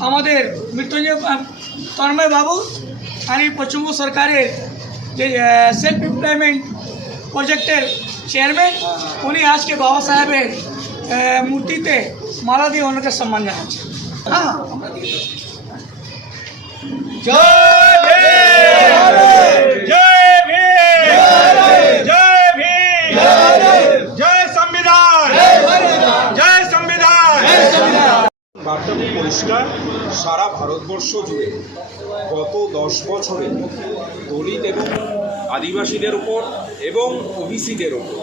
আমাদের মৃত্যুঞ্জয় তন্ময় বাবু आणि পশ্চিমবঙ্গ সরকারের যে সেলফ এমপ্লয়মেন্ট প্রজেক্টের চেয়ারম্যান উনি আজকে বাবা সাহেবের মূর্তিতে মালা দিয়ে ওনাকে সম্মান জানাচ্ছে হ্যাঁ হ্যাঁ। আমরা পরিষ্কার সারা ভারতবর্ষ জুড়ে গত দশ বছরে দলিত এবং আদিবাসীদের উপর এবং ওবিসিদের উপর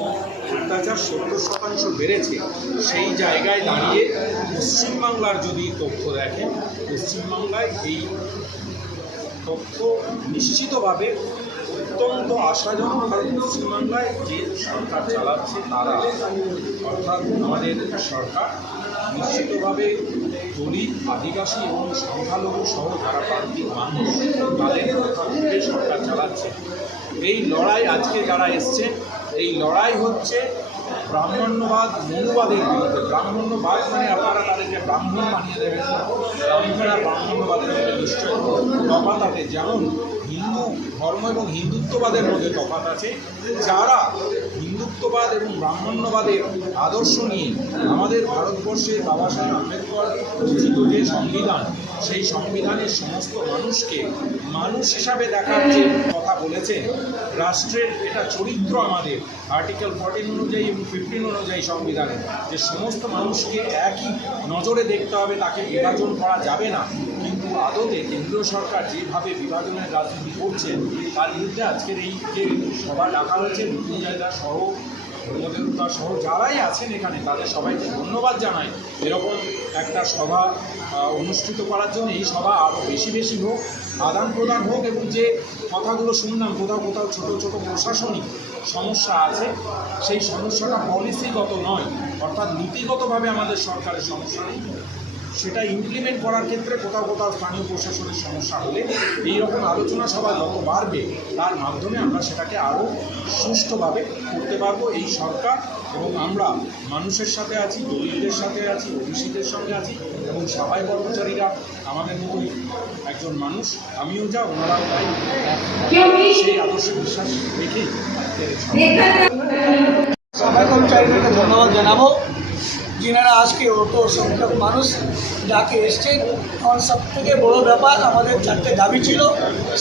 অত্যাচার সত্তর শতাংশ বেড়েছে, সেই জায়গায় দাঁড়িয়ে পশ্চিমবাংলার যদি তথ্য দেখেন, পশ্চিমবাংলায় এই তথ্য নিশ্চিতভাবে অত্যন্ত আশাজনক কারণ পশ্চিমবাংলায় যে সরকার চালাচ্ছে তারা, অর্থাৎ আমাদের সরকার, নিশ্চিতভাবে দলিত, আদিবাসী এবং সংখ্যালঘু সহ যারা প্রান্তিক মানুষ, তাদের কথা ভেবে সরকার চালাচ্ছে। এই লড়াই আজকে যারা এসছে, এই লড়াই হচ্ছে ব্রাহ্মণ্যবাদ মনুবাদের বিরুদ্ধে। ব্রাহ্মণ্যবাদ মানে আপনারা তাদেরকে ব্রাহ্মণ বানিয়ে দেবেন না ব্রাহ্মণ ব্রাহ্মণ্যবাদের নিশ্চয় তফাৎ আছে যেমন হিন্দু ধর্ম এবং হিন্দুত্ববাদের মধ্যে তফাৎ আছে। যারা হিন্দুত্ববাদ এবং ব্রাহ্মণ্যবাদের আদর্শ নিয়ে আমাদের ভারতবর্ষের বাবা সাহেব আম্বেদকর রচিত যে সংবিধান, সেই সংবিধানের সমস্ত মানুষকে মানুষ হিসাবে দেখার যে কথা বলেছেন, রাষ্ট্রের এটা চরিত্র আমাদের, আর্টিকেল ফর্টিন অনুযায়ী এবং ফিফটিন অনুযায়ী সংবিধানে, যে সমস্ত মানুষকে একই নজরে দেখতে হবে, তাকে বিভাজন করা যাবে না। আদতে কেন্দ্রীয় সরকার যেভাবে বিভাজনের রাজনীতি করছেন, তার বিরুদ্ধে আজকের এই যে সভা ডাকা হয়েছে মৃত্যুঞ্জয়দা সহ ধর্মদেবতা সহ যারাই আছেন এখানে, তাদের সবাইকে ধন্যবাদ জানাই। এরকম একটা সভা অনুষ্ঠিত করার জন্য এই সভা আরও বেশি বেশি হোক, আদান প্রদান হোক এবং যে কথাগুলো শুনলাম, কোথাও কোথাও ছোট ছোট প্রশাসনিক সমস্যা আছে, সেই সমস্যাটা পলিসিগত নয়, অর্থাৎ নীতিগতভাবে আমাদের সরকারের সমস্যা নেই। সেটা ইমপ্লিমেন্ট করার ক্ষেত্রে কোথাও কোথাও স্থানীয় প্রশাসনের সমস্যা হলে এই রকম আলোচনা সভা যত বাড়বে, তার মাধ্যমে আমরা সেটাকে আরও সুষ্ঠুভাবে করতে পারব। এই সরকার এবং আমরা মানুষের সাথে আছি দরিদ্রের সাথে আছি ওবিসিদের সঙ্গে আছি এবং সবাই কর্মচারীরা আমাদের মতোই একজন মানুষ। আমিও যা, ওনারাও তাই। সেই আদর্শে বিশ্বাস রেখেই। সবাই কর্মচারীদেরকে ধন্যবাদ জানাব। যিনারা আজকে অত সংখ্যক মানুষ ডাকে এসছেন আমার সব থেকে বড়ো ব্যাপার আমাদের চারটে দাবি ছিল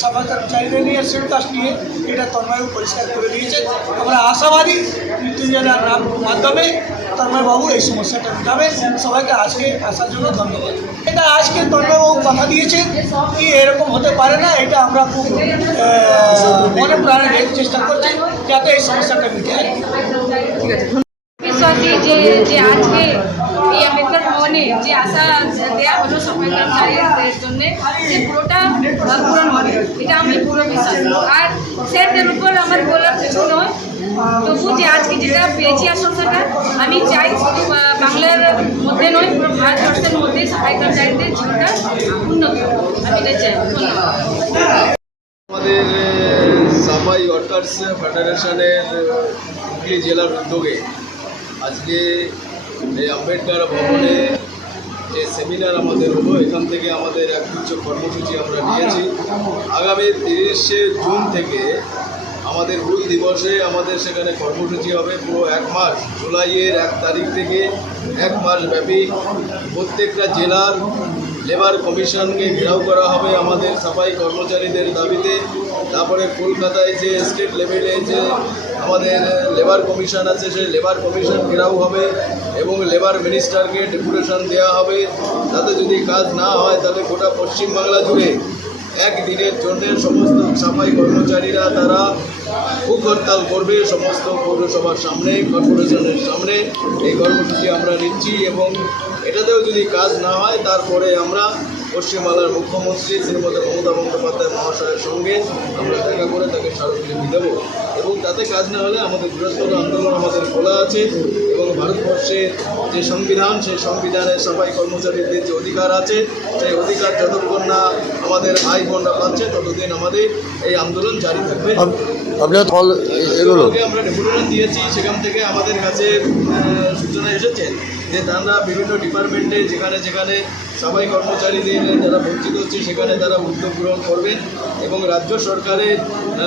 সবাই কর্মচারীদের নিয়ে শিডিউল নিয়ে, এটা তন্ময়বাবু পরিষ্কার করে দিয়েছেন আমরা আশাবাদী মৃত্যুঞ্জয়ের নাম মাধ্যমে তন্ময়বাবু এই সমস্যাটা মেটাবেন। সবাইকে আজকে আসার জন্য ধন্যবাদ। এটা আজকে তন্ময়বাবু কথা দিয়েছেন কি এরকম হতে পারে না, এটা আমরা খুব মনে প্রাণে চেষ্টা করছি, যাতে এই সমস্যাটা মিটে। যে যে আজকে এই আম্বেদকর ভবনে যে আশা দেওয়া হলো সবাই কর্মচারীদের জন্য, যে পুরোটা পূরণ হবে, এটা আমি পুরো বিশ্বাস আর স্যারদের উপর আমার বলার কিছু নয়। তবু যে আজকে যেটা পেয়েছি আশঙ্কাটা, আমি চাই শুধু বাংলার মধ্যে নয়, পুরো ভারতবর্ষের মধ্যে সবাই কর্মচারীদের জীবনটা উন্নত। আমি এটা চাই। আমাদের সাফাই ওয়ার্কার্স ফেডারেশনের জেলার উদ্যোগে আজকে এই আম্বেদকর ভবনে যে সেমিনার আমাদের হলো, এখান থেকে আমাদের এক উচ্চ কর্মসূচি আমরা নিয়েছি। আগামী তিরিশে জুন থেকে আমাদের হুল দিবসে আমাদের সেখানে কর্মসূচি হবে। পুরো এক মাস, জুলাইয়ের এক তারিখ থেকে এক মাস ব্যাপী প্রত্যেকটা জেলার লেবার কমিশনকে ঘেরাও করা হবে আমাদের সাফাই কর্মচারীদের দাবিতে। তারপরে কলকাতায় যে স্টেট লেভেলে যে আমাদের লেবার কমিশন আছে, সেই লেবার কমিশন ঘেরাও হবে এবং লেবার মিনিস্টারকে ডেপুটেশন দেওয়া হবে। তাতে যদি কাজ না হয়, তাহলে গোটা পশ্চিমবাংলা জুড়ে একদিনের জন্য সমস্ত সাফাই কর্মচারীরা তারা ভূখ হরতাল করবে সমস্ত পৌরসভার সামনে, কর্পোরেশনের সামনে। এই কর্মসূচি আমরা নিচ্ছি এবং এটাতেও যদি কাজ না হয়, তারপরে আমরা পশ্চিমবাংলার মুখ্যমন্ত্রী শ্রীমতী মমতা বন্দ্যোপাধ্যায় মহাশয়ের সঙ্গে আমরা দেখা করে তাকে স্মারকলিপি দেবো। এবং তাতে কাজ না হলে আমাদের বৃহস্পতি আন্দোলন আমাদের খোলা আছে এবং ভারতবর্ষের যে সংবিধান সেই সংবিধানের সবাই কর্মচারীদের যে অধিকার আছে সেই অধিকার যতক্ষণ না আমাদের ভাই বোনরা পাচ্ছে ততদিন আমাদের এই আন্দোলন জারি থাকবে। আমরা ডেপুটেশন দিয়েছি সেখান থেকে আমাদের কাছে আহ, সূচনা এসেছে যে তারা বিভিন্ন ডিপার্টমেন্টে যেখানে যেখানে সাফাই কর্মচারীদের যারা বঞ্চিত হচ্ছে সেখানে তারা উদ্যোগ গ্রহণ করবেন এবং রাজ্য সরকারের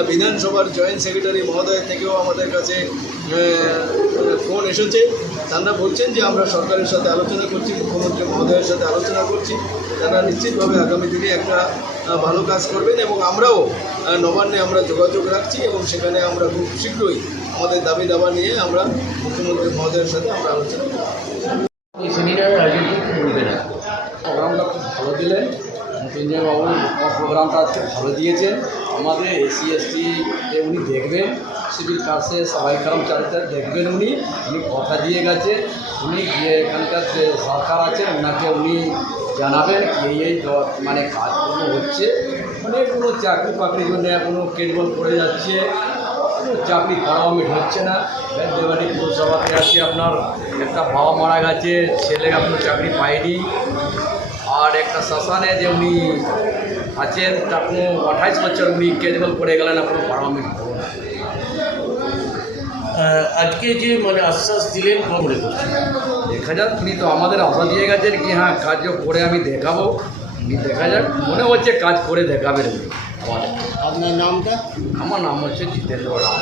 বিধানসভার জয়েন্ট সেক্রেটারি মহোদয় থেকেও আমাদের কাছে ফোন এসেছে। তারা বলছেন যে আমরা সরকারের সাথে আলোচনা করছি মুখ্যমন্ত্রী মহোদয়ের সাথে আলোচনা করছি। তারা নিশ্চিতভাবে আগামী দিনে একটা ভালো কাজ করবেন এবং আমরাও নবান্নে আমরা যোগাযোগ রাখছি এবং সেখানে আমরা খুব শীঘ্রই আমাদের দাবি দাবা নিয়ে আমরা মুখ্যমন্ত্রী মহোদয়ের সাথে আমরা আলোচনা করব। এই সেমিনারের আয়োজন করতে বলবেন? না প্রোগ্রামটা খুব ভালো দিলেন। মৃত্যুঞ্জয় বাবু প্রোগ্রামটা আজকে ভালো দিয়েছেন। আমাদের এসসি এসটি উনি দেখবেন সিভিল কাজে সবাই কর্মচারীদের দেখবেন উনি। উনি কথা দিয়ে গেছে। উনি গিয়ে এখানকার যে সরকার আছে ওনাকে উনি জানাবেন এই এই মানে কাজগুলো হচ্ছে। মানে কোনো চাকরি বাকরির জন্য কোনো কেটবল পড়ে যাচ্ছে। কোনো চাকরি পারমিট হচ্ছে না। দেবানি পুরসভাতে আছে আপনার, একটা বাবা মারা গেছে, ছেলে আপনার চাকরি পায়নি। আর একটা শ্মশানে যে উনি আছেন, তার কোনো আঠাইশ বছর উনি কেজবল করে গেলেন আপনার পারমিট আজকে যে মানে আশ্বাস দিলেন কম দেখা যাক উনি তো আমাদের আশা দিয়ে গেছেন কি হ্যাঁ কাজ করে আমি দেখাবো। উনি দেখা যাক মনে হচ্ছে কাজ করে দেখাবেন। আমাদের আপনার নামটা? আমার নাম হচ্ছে জিতেন্দ্র রাম